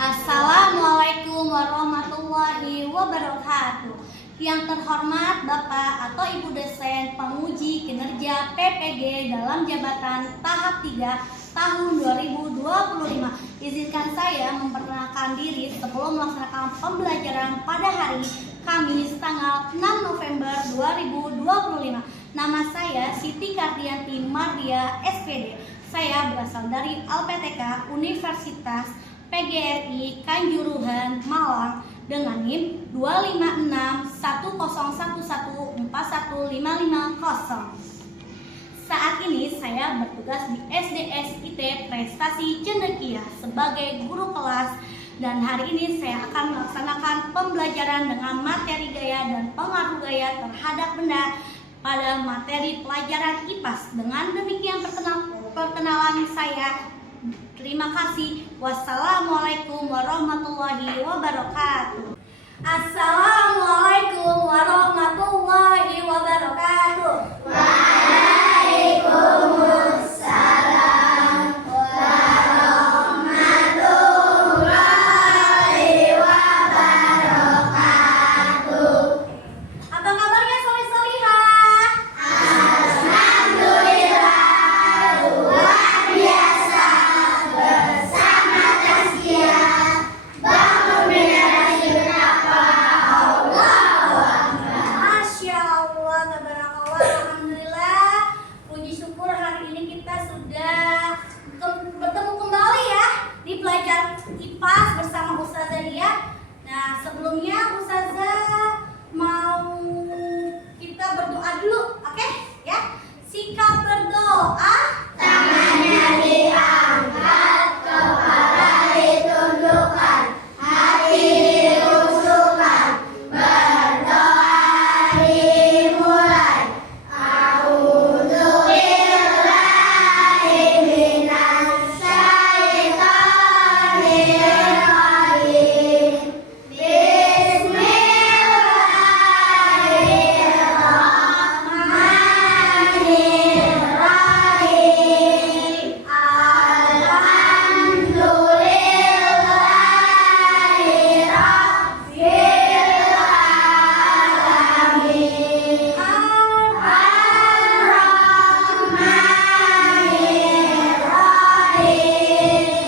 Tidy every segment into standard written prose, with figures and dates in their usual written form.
Assalamualaikum warahmatullahi wabarakatuh. Yang terhormat Bapak atau Ibu dosen penguji kinerja PPG dalam jabatan tahap 3 tahun 2025. Izinkan saya memperkenalkan diri sebelum melaksanakan pembelajaran pada hari Kamis tanggal 6 November 2025. Nama saya Siti Kardianti Mardia SPD. Saya berasal dari LPTK Universitas PGRI Kanjuruhan Malang dengan NIM 25610114150. Saat ini saya bertugas di SDSIT Prestasi Cendekia sebagai guru kelas, dan hari ini saya akan melaksanakan pembelajaran dengan materi gaya dan pengaruh gaya terhadap benda pada materi pelajaran IPAS. Dengan demikian perkenalan saya. Terima kasih. Wassalamualaikum warahmatullahi wabarakatuh. Assalamualaikum warahmatullahi wabarakatuh. Waalaikumsalam warahmatullahi wabarakatuh. Apa kabarnya soleh-solihah? Alhamdulillah, luar biasa. Bersama tazkiyah bangun generasi bertakwa. Allahu Akbar. Masya Allah, tabarakallah, alhamdulillah. Puji syukur hari ini kita sudah bertemu kembali ya di pelajaran IPAS bersama Ustazah Dia. Nah, sebelumnya Ustazah mau kita berdoa dulu, oke? Ya, sikap berdoa. Tangannya diangkat, kepala ditundukkan, hati dirusukan, berdoa dimulai. A'udzubillahi minasyaitonirrajim. Bismillahirrahmanirrahim. Alhamdulillahi rabbil alamin. Ar-Rahmanirrahim.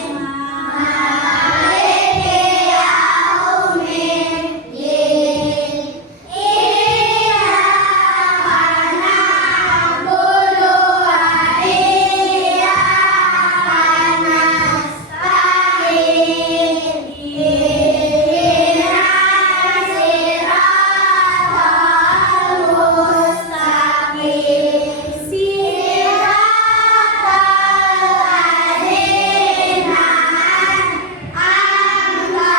Maliki yaumiddin. Iyyaka na'budu wa iyyaka nasta'in. Ihdinas siratal mustaqim. Siratal ladzina an'amta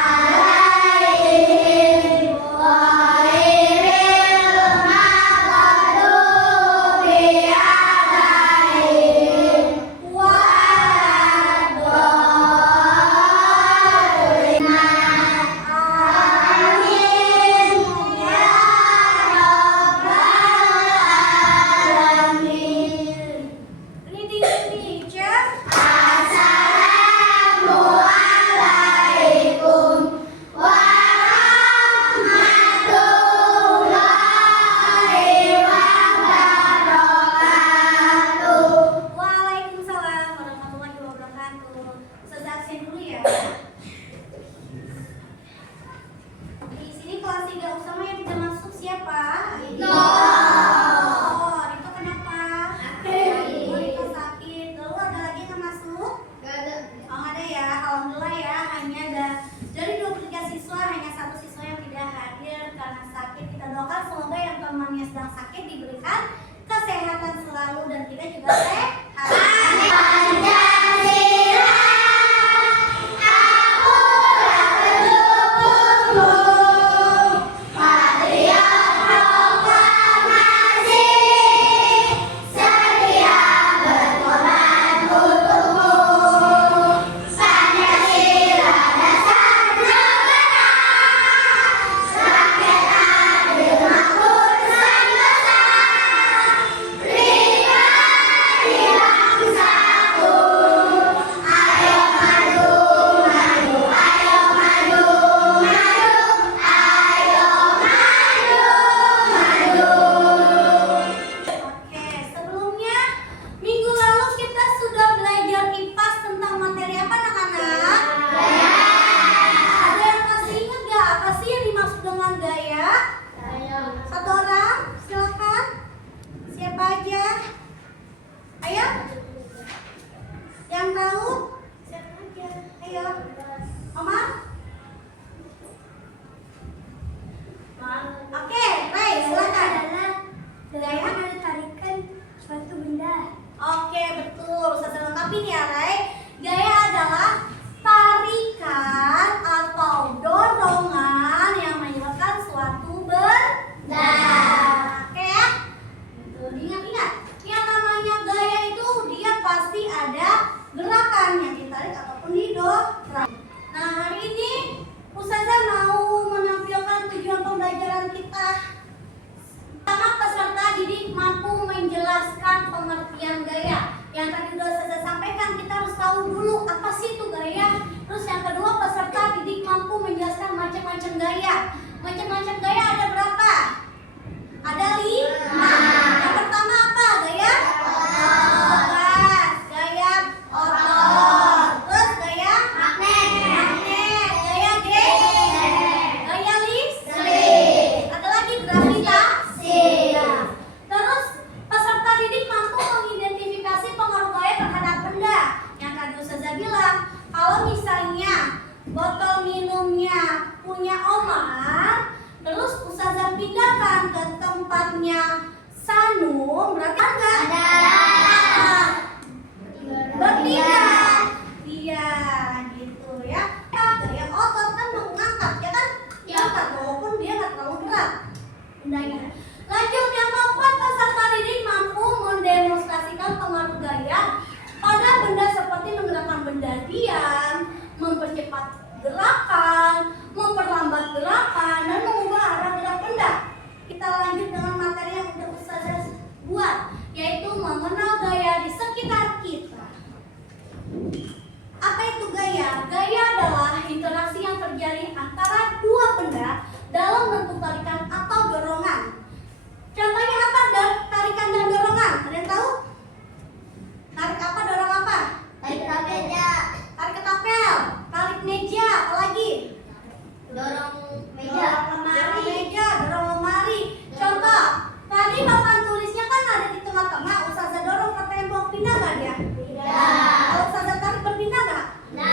'alaihim ghairil maghdubi 'alaihim waladdallin. Amin ya rabbal alamin. Teacher. Assalamualaikum warahmatullahi wabarakatuh. Waalaikumsalam warahmatullahi wabarakatuh. Ustazah absen dulu ya. Di sini kelas 3 Usama yang tidak masuk siapa? Oh, itu kenapa? Oh, itu sakit. Lalu ada lagi yang masuk? Gak ada. Oh, nggak ada ya. Alhamdulillah ya. Hanya ada dari 23 siswa hanya 1 siswa yang tidak hadir karena sakit. Kita doakan semoga yang temannya sedang sakit diberikan kesehatan selalu dan kita juga sehat. Pancasila, aku pendukungmu, patriot proklamasi, setia berkorban untukmu. Pancasila dasar negara, rakyat adil makmur sentosa, pribadi Ayo. Omar. Oke, Ray, silakan. Gaya menarikan suatu benda. Oke, betul. Saya lengkapin ya, Ray. Gaya adalah tarikan atau dorongan yang menyebabkan suatu benda. Oke ya? Itu diingat-ingat. Yang namanya gaya itu dia pasti ada gerakan yang ditarik ataupun didorong. Nah, hari ini Ustazah mau menampilkan tujuan pembelajaran kita. Pertama, peserta didik mampu menjelaskan pengertian gaya. Yang tadi sudah saya sampaikan, kita harus tahu dulu apa sih itu gaya. Terus yang kedua, peserta didik mampu menjelaskan macam-macam gaya. Macam-macam gaya ada berapa? Ada 5. Yang pertama apa? Gaya bebas, gaya otot, terus gaya magnet, gaya gaya listrik, ada lagi gravitasi. Terus peserta didik mampu mengidentifikasi pengaruh gaya terhadap benda. Yang tadi Ustazah bilang, kalau misalnya botol minumnya punya Omar, terus Ustazah pindahkan ke tempatnya Sanum, berarti enggak? Berpindah. Iya, gitu ya. Gaya otot kan mengangkat, ya kan? Angkat walaupun dia nggak terlalu berat bendanya. Lanjut, yang keempat, peserta didik mampu mendemonstrasikan pengaruh gaya pada benda seperti menggerakkan benda diam, mempercepat gerakan, memperlambat gerakan, dan mengubah arah gerak benda. Kita lanjut dengan materi yang sudah Ustazah buat, yaitu mengenal gaya di sekitar kita. Apa itu gaya? Gaya adalah interaksi yang terjadi antara dua benda dalam bentuk tarikan atau dorongan. Contohnya apa? Tarikan dan dorongan. Ada yang tahu? Tarik apa, dorong apa? Tarik meja. Tarik ketapel, tarik meja, apa lagi? Dorong Dorong meja, dorong lemari. Contoh, tadi papan tulisnya kan ada di tengah-tengah. Ustazah dorong ke tembok, pindah nggak dia? Tidak. Kalau Ustazah tarik berpindah nggak? Nah.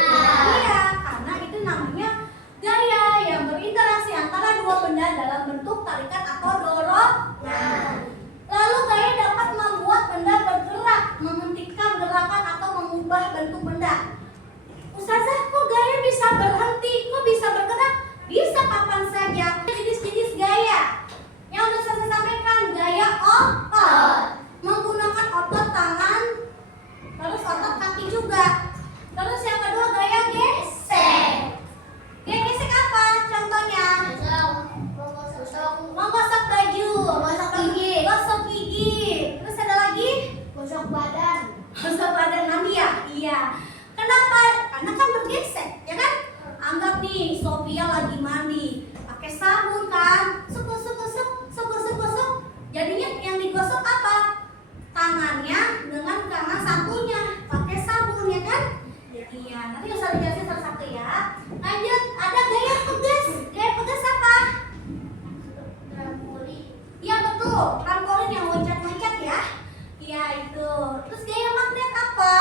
Iya, karena itu namanya gaya yang berinteraksi antara dua benda dalam bentuk tarikan atau dorongan. Lalu gaya dapat membuat benda bergerak, menghentikan gerakan atau mengubah bentuk benda. Ustazah, kok gaya bisa berhenti? Kok bisa bergerak? Bisa kapan saja. Jenis-jenis gaya yang sudah saya sampaikan, gaya otot, menggunakan otot tangan, terus otot kaki juga. Terus yang kedua gaya gesek. Gaya gesek apa? Contohnya menggosok baju, Menggosok gigi. gosok gigi. Terus ada lagi? Gosok badan. Gosok badan nanti ya? Iya. Kenapa? Karena kan bergesek, ya kan? Anggap nih, Sophia lagi mandi, pakai sabun kan? Gosok. Jadinya yang digosok apa? Tangannya dengan tangan sapunya, pakai sabun, ya kan? Iya. Nanti usah dijelasin satu-satu ya. Lanjut, ada gaya pegas. Gaya pegas apa? Trampolin. Iya betul, trampolin yang loncat-loncat ya. Iya itu. Terus gaya magnet apa?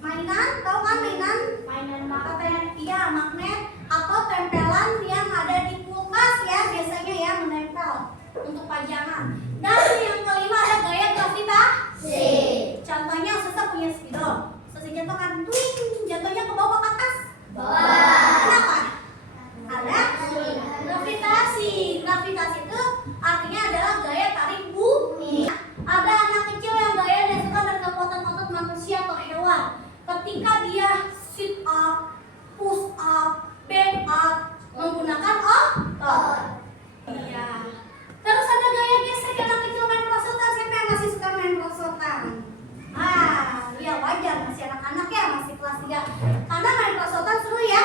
Mainan, tahu kan mainan? Mainan Magnet. Iya, magnet atau tempelan yang ada di kulkas ya, biasanya ya menempel untuk pajangan. Dan yang kelima ada gaya gravitasi. Contohnya Ustazah punya spidol. Ustazah jatuhkan, twing, jatuhnya ke bawah ke atas. Bawah. Kenapa? Ada gravitasi. Gravitasi itu artinya adalah gaya tarik bumi. Ada anak kecil yang gaya dasarkan dari kekuatan otot manusia atau hewan. Ketika dia sit up, push up, back up, menggunakan otot. Iya. Terus ada gaya gesek, anak kecil main perosotan. Siapa yang masih suka main perosotan? Ya wajar, masih anak-anak ya, masih kelas 3. Karena main perosotan seru ya.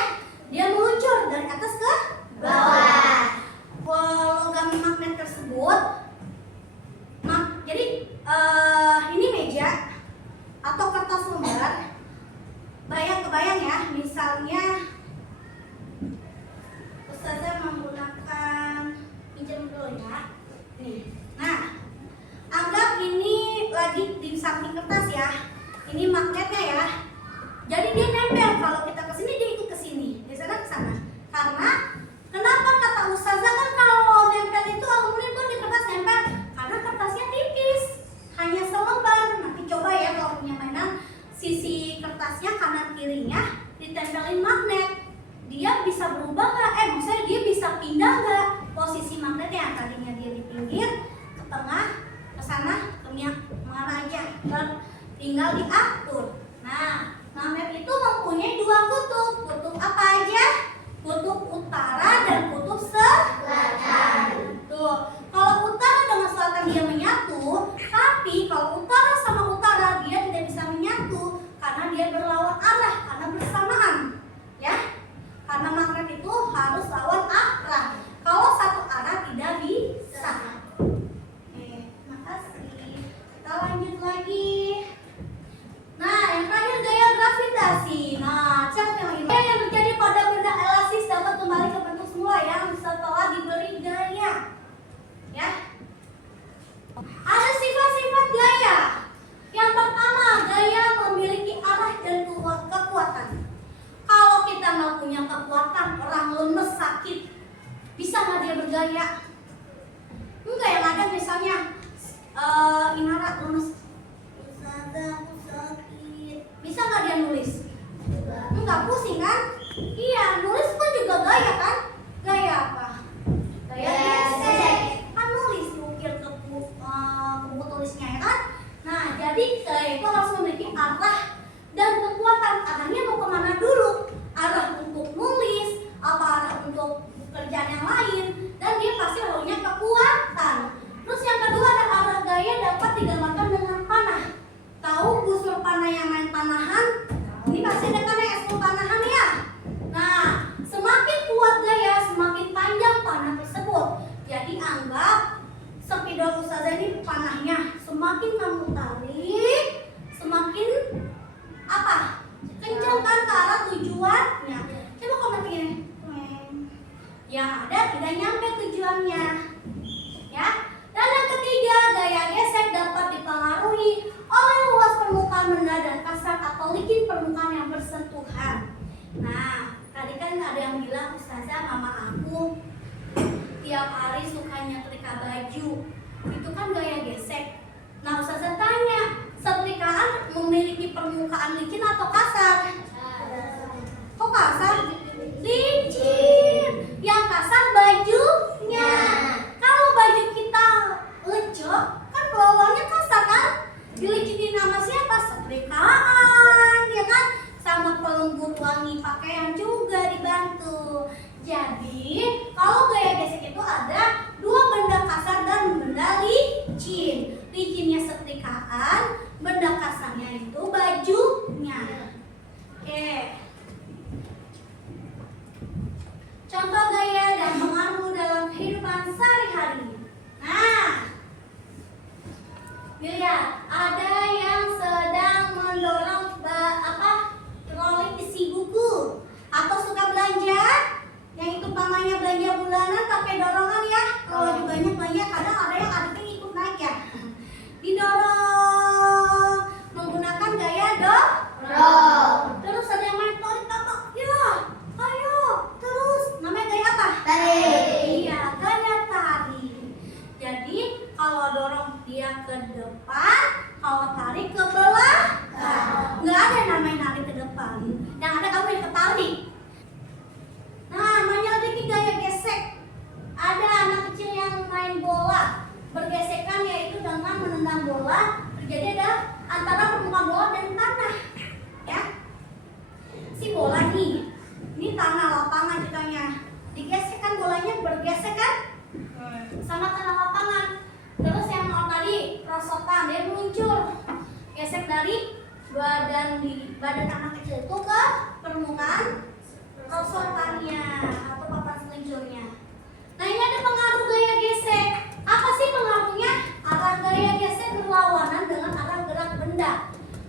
Dia meluncur dari atas ke bawah. Logam magnet tersebut, jadi ini meja atau kertas lembar. Kebayang ya, misalnya Ustazah menggunakan, pinjam dulu ya. Nih. Nah, anggap ini lagi di samping kertas ya. Ini magnetnya ya. atasnya kanan kirinya ditempelin magnet, dia bisa berubah nggak? Maksudnya dia bisa pindah nggak posisi magnetnya yang tadinya dia di pinggir ke tengah, ke sana, ke mana aja, tinggal diatur. Nah, magnet itu mempunyai dua kutub. Kutub apa aja? Kutub utara dan kutub selatan. Tuh, kalau utara dengan selatan dia menyatu, tapi kalau utara sama utara dia tidak bisa menyatu karena dia berlawan arah, karena bersamaan, ya. Karena magnet itu harus lawan arah. Kalau satu arah tidak bisa. Oke, makasih. Kita lanjut lagi. Nah, yang terakhir gaya gravitasi. Nah, cek yang ini. Gaya yang terjadi pada benda elastis dapat kembali ke bentuk semula yang setelah diberi gaya. Ya. Ada sifat-sifat gaya. Yang pertama, gaya memiliki arah dan kekuatan. Kalau kita nggak punya kekuatan, orang lemes, sakit, bisa nggak dia bergaya? Enggak, yang ada misalnya Inara lemes, aku sakit, bisa nggak dia nulis? Enggak, pusing kan? Iya, nulis pun juga gaya kan? Gaya apa? Gaya gesek. Kan nulis diukir ke buku tulisnya, ya kan? Nah, jadi gaya itu harus memiliki arah dan kekuatan. Arahnya mau kemana dulu? Arah untuk nulis, apa arah untuk pekerjaan yang lain, dan dia pasti punya kekuatan. Terus yang kedua ada arah gaya dapat digambarkan dengan panah. Tahu busur panah yang main panahan? Ini pasti ada kan yang ekskul panahan ya. Nah, semakin kuat gaya, semakin panjang panah tersebut. Jadi anggap spidol ustazah ini panahnya, semakin kamu tarik, semakin apa? Kencang kan ke arah tujuannya. Coba kamu begini, yang ada tidak nyampe tujuannya, ya. Dan yang ketiga, gaya gesek dapat dipengaruhi oleh luas permukaan benda dan kasar atau licin permukaan yang bersentuhan. Nah, tadi kan ada yang bilang, ustazah, mama aku tiap hari suka nyetrika baju, itu kan gaya gesek. Nah, ustazah tanya, setrikaan memiliki permukaan licin atau kasar? Kok kasar? Licin. Yang kasar bajunya. Kalau baju kita lecek, kan bawaannya kasar kan? Dilicinin sama siapa? Setrikaan, ya kan? Sama pelembut wangi pakaian juga dibantu. Jadi, kalau gaya gesek itu ada dua benda kasar dan benda licin. Licinnya setrikaan, benda kasarnya itu bajunya. Oke. Contoh gaya dan pengaruh dalam kehidupan sehari-hari. Nah, lihat, ada yang sedang mendorong troli isi buku atau suka belanja, yang itu pamannya belanja bulanan pakai dorongan ya. Kalau lagi banyak belanja, kadang ada yang adiknya ikut naik ya. Didorong menggunakan gaya dorong. Terus ada yang main tarik kakak, ya, ayo, terus namanya gaya apa? Tarik. Iya, gaya tarik. Jadi kalau dorong dia ke depan, kalau tarik ke belakang. Nggak ada yang namanya narik ke depan. Yang ada kamu yang ketarik. Nah, menyelidiki gaya gesek. Ada anak kecil yang main bola, bergesekan yaitu dengan menendang bola. Terjadi ada antara permukaan bola dan tanah, ya. Si bola nih, ini tanah lapangan ceritanya. Digesekkan bolanya bergesek kan? Sama tanah lapangan. Terus yang mau tadi rosotan, dia meluncur, gesek dari badan anak kecil itu ke permukaan rosotannya atau papan seluncurnya. Nah, ini ada pengaruh gaya gesek. Apa sih pengaruhnya? Arah gaya gesek berlawanan dengan arah gerak benda.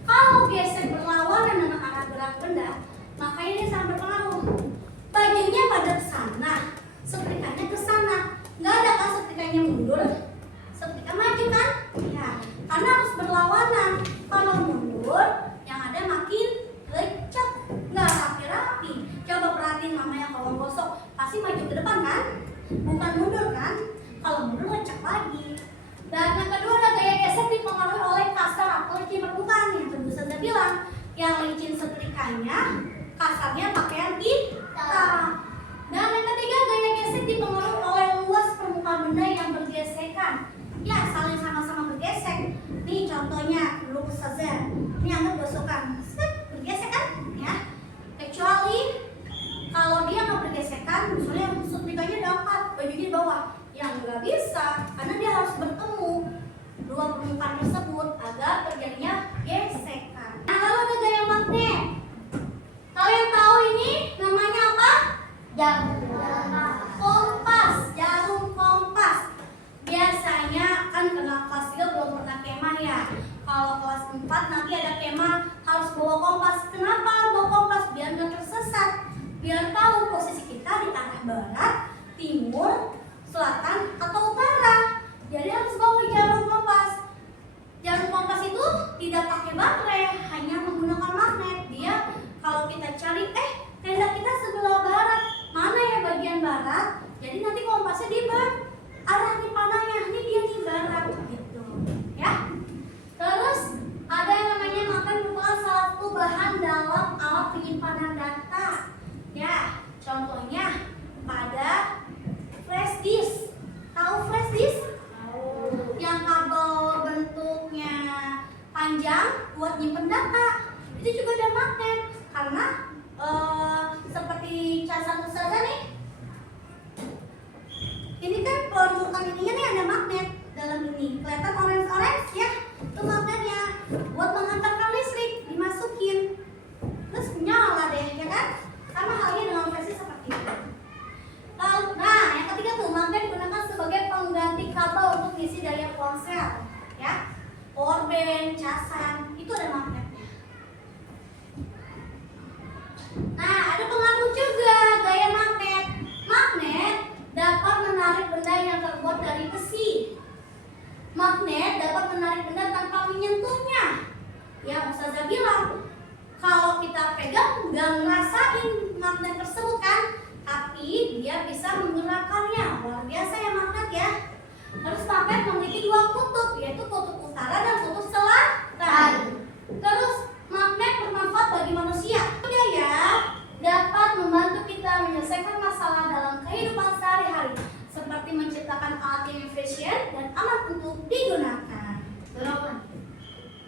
Kalau gesek berlawanan dengan arah gerak benda, makanya dia sangat berpengaruh. Bajunya pada ke sana, setrikanya ke sana. Nggak ada kan setrikanya mundur, setrika maju kan? Ya, karena harus berlawanan. Kalau mundur, yang ada makin lecek, nggak rapi-rapi. Coba perhatiin mama yang kalau gosok, pasti maju ke depan kan? Bukan mundur kan? Kalau mundur lecek lagi. Dan yang kedua ada gaya gesek dipengaruhi oleh kasar atau licin permukaan yang tadi saya bilang. Yang licin setrikanya, kasarnya pakaian kita. Dan yang ketiga, gaya gesek dipengaruhi oleh luas permukaan benda yang bergesekan. Ya, saling sama-sama bergesek. Nih contohnya, dulu Ustazah. Ini anggap gosokan. Set, bergesek kan? Ya. Kecuali kalau dia nggak bergesekan, misalnya setrikanya diangkat, bajunya di bawah. Yang nggak bisa, karena dia harus bertemu dua permukaan tersebut agar terjadinya gesekan. Nah, lalu ada gaya magnet. Kalian tahu ini namanya apa? Kompas, jarum kompas. Biasanya kan kelas 3 belum pernah kemah ya. Kalau kelas 4 nanti ada kemah harus bawa kompas. Kenapa harus bawa kompas? Biar nggak tersesat. Biar tahu posisi kita di arah barat, timur, selatan, atau utara. Jadi harus bawa jarum kompas. Jarum kompas itu tidak pakai baterai, hanya menggunakan magnet. Dia kalau kita cari, tenda kita sebelah barat, mana ya bagian barat? Jadi nanti kompasnya di arah nih panahnya, ini dia di barat gitu, ya. Terus ada yang namanya magnet, merupakan salah satu bahan dalam alat penyimpanan data. Ya, contohnya pada flash disk. Tahu flash disk? Yang kabel bentuknya panjang buat nyimpen data. Itu juga ada magnet karena seperti casan Ustazah nih. Ini kan peruntukan ininya nih ada magnet dalam ini. Kelihatan orange ya? Itu magnetnya buat menghantarkan listrik, dimasukin. Terus nyala deh, ya kan? Sama halnya dengan versi seperti itu. Nah, yang ketiga tuh, magnet digunakan sebagai pengganti kabel untuk ngisi daya ponsel, ya. Powerbank, casan, itu ada magnetnya. Nah, ada pengaruh juga gaya magnet. Magnet dapat menarik benda yang terbuat dari besi. Magnet dapat menarik benda tanpa menyentuhnya. Ya, Ustazah bilang, kalau kita pegang nggak ngerasain magnet tersebut kan, tapi dia bisa menggerakkannya. Luar biasa ya magnet ya. Terus magnet memiliki dua kutub, yaitu kutub utara dan kutub selatan. Terus magnet bermanfaat bagi manusia. Dia ya dapat membantu kita menyelesaikan masalah dalam kehidupan sehari-hari, seperti menciptakan alat yang efisien dan aman untuk digunakan.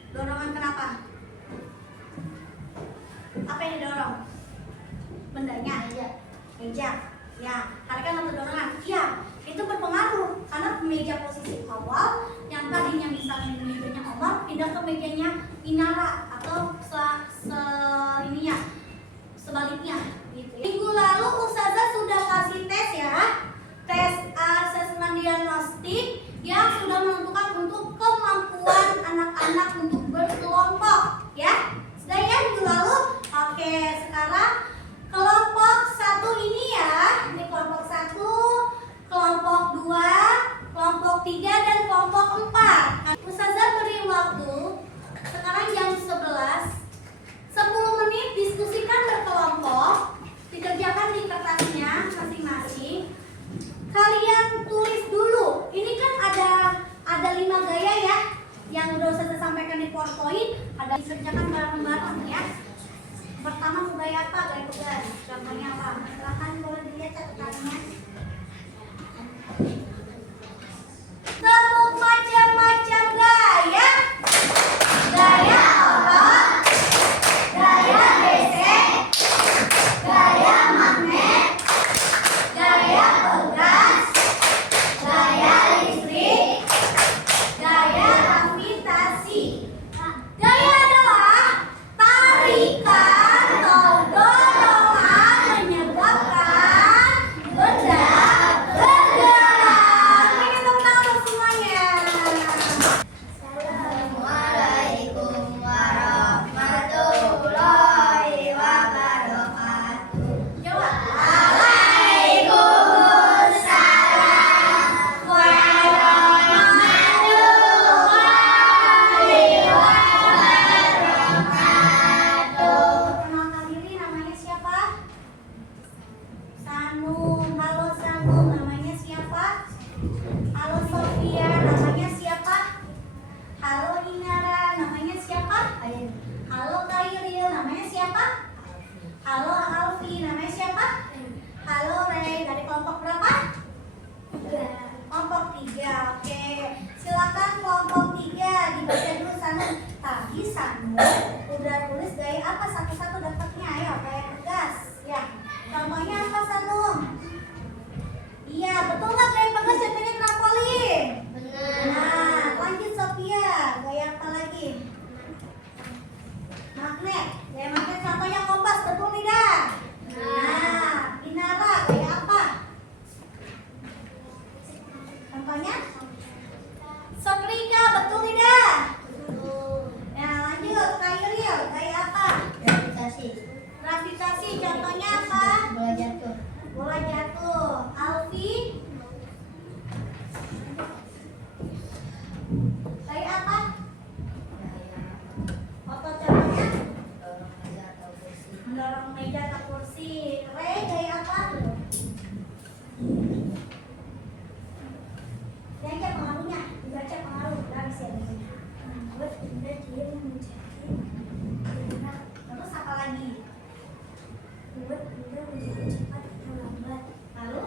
Dorongan kenapa? Apa yang didorong? Bendanya. Meja. Ya, tarikan atau dorongan. Ya, itu berpengaruh karena meja posisi awal yang tadinya misalnya di mejanya Omar pindah ke mejanya Inara atau sebaliknya gitu. Minggu lalu Ustazah sudah kasih tes ya. Tes asesmen diagnostik yang sudah menentukan untuk kemampuan anak-anak untuk berkelompok ya. Sudah ya minggu lalu? Oke, sekarang kelompok 1 ini ya. Ini kelompok 1, kelompok 2, kelompok 3 dan kelompok 4. Ustazah beri waktu sekarang jam 11. 10 menit diskusikan berkelompok. Dikerjakan di kertasnya masing-masing. Kalian tulis dulu. Ini kan ada 5 gaya ya. Yang udah Ustazah sampaikan di PowerPoint, ada dikerjakan bareng-bareng ya. Pertama gaya apa? Gaya tugas. Contohnya apa? Silakan boleh dilihat catatannya. Sebut macam-macam gaya. Gaya otot, gaya gesek, gaya magnet, gaya pegas, gaya listrik, gaya gravitasi. Gaya adalah kursi. Contohnya apa? Bola jatuh. Bola jatuh. Alfi? Kayak apa? Foto contohnya? Mendorong meja atau kursi. Re, kayak apa? Yang aja pengaruhnya, dibaca pengaruh dari sini. Buat benda dia menjadi gerak. Terus apa lagi? Buat benda menjadi cepat atau lambat. Lalu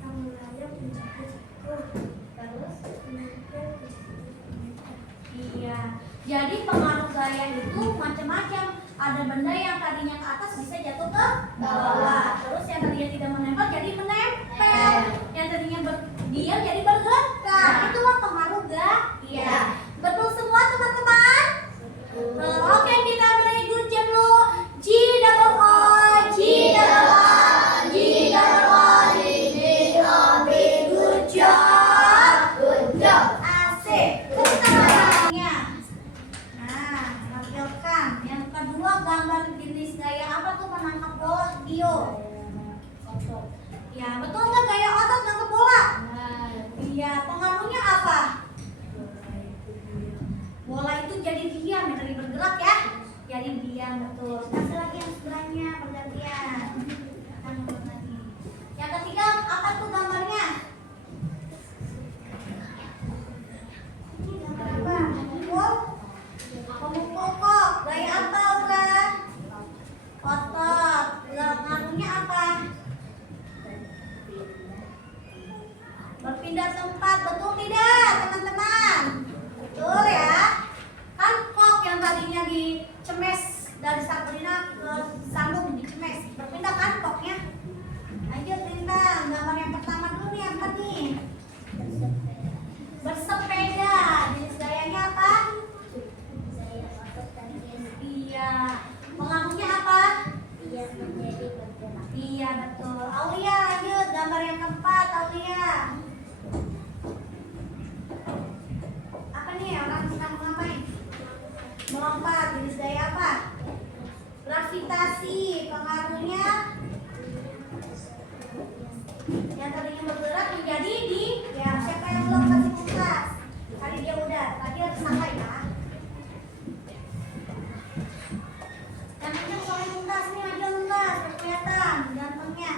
yang melayang menjadi jatuh. Terus iya. Jadi pengaruh gaya itu macam-macam. Ada benda yang tadinya ke atas bisa jatuh ke bawah. Terus yang tadinya tidak menempel jadi menempel. Yang tadinya berdiam jadi bergerak. Itulah pengaruh gaya. Betul semua teman-teman? Oke, kita beri good job dulu. G double O, G double O, G double O, D O B, good job. Good job. Asik. Tepuk tangannya. Nah, tampilkan. Yang kedua, gambar jenis gaya apa tuh menangkap bola, Dio? Ya, betul nggak gaya otot nangkep bola? Iya, pengaruhnya apa? Bola itu jadi diam, yang tadi bergerak ya. Jadi diam, betul. Kasih lagi yang sebelahnya, pergantian. Yang ketiga, apa tuh gambarnya? Ini gambar apa? Pemukul? Pemukul kok. Gaya apa, Aura? Otot. Pengaruhnya apa? Berpindah tempat, betul tidak teman-teman? Betul ya. Kan kok yang tadinya dicemes dari Sabrina ke sambung dicemes, berpindah kan koknya? Lanjut Lintang, gambar yang pertama dulu nih, apa nih? Bersepeda, jenis gayanya apa? Iya. Pengaruhnya apa? Iya betul. Aulia lanjut, gambar yang keempat Aulia. Apa nih orang sedang ngapain? Melompat, jenis gaya apa? Gravitasi, pengaruhnya yang tadinya bergerak menjadi di ya siapa yang belum kasih tugas? Tadi dia udah, tadi harus sampai ya. Yang penting soalnya tuntas nih aja tuntas, kelihatan gantengnya.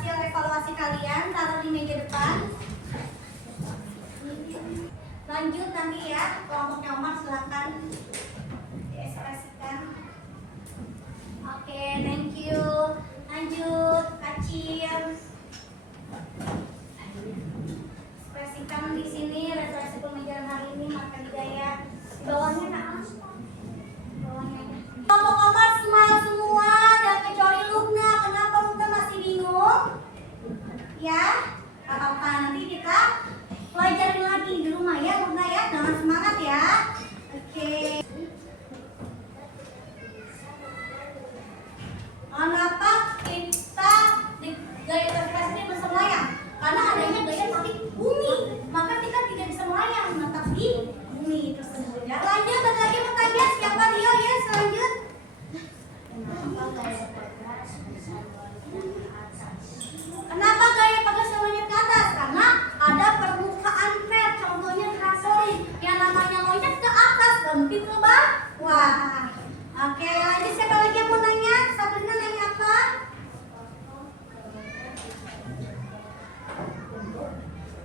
hasil evaluasi kalian, taruh di meja depan. Lanjut nanti ya, kelompoknya Omar silakan diekspresikan. Oke, thank you. Lanjut, Acil. Ekspresikan di sini refleksi pembelajaran hari ini, maka gaya. Di bawahnya nak. Bawahnya. Kelompok Omar smile semua, dan kecuali Lugna. Kenapa Lugna masih bingung? Ya, gak apa-apa, nanti kita pelajarin lagi di rumah ya Lugna ya. Jangan semangat ya. Oke. Kenapa kita di gaya ekspresi ini bisa melayang? Karena adanya gaya tapi bumi, maka kita tidak bisa melayang menetap di bumi tersebut. Ya, lanjut ada lagi pertanyaan siapa dia? Yes, lanjut. Kenapa gaya pakai semuanya ke atas? Karena ada permukaan flat, contohnya trampolin yang namanya loncat ke atas, gempit ke bawah. Oke, lanjut siapa lagi yang mau nanya? Sabrina nanya apa?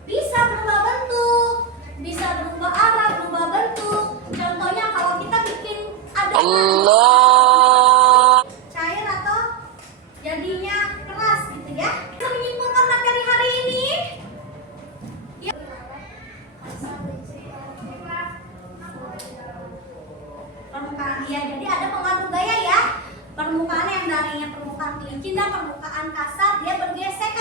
Bisa berubah bentuk, bisa berubah arah, berubah bentuk. Contohnya kalau kita bikin ada cair atau jadinya keras gitu ya. Kita menyimpulkan materi hari ini. Ya. Permukaan dia, jadi ada pengaruh gaya ya. Permukaan yang darinya permukaan kelingking dan permukaan kasar dia bergesek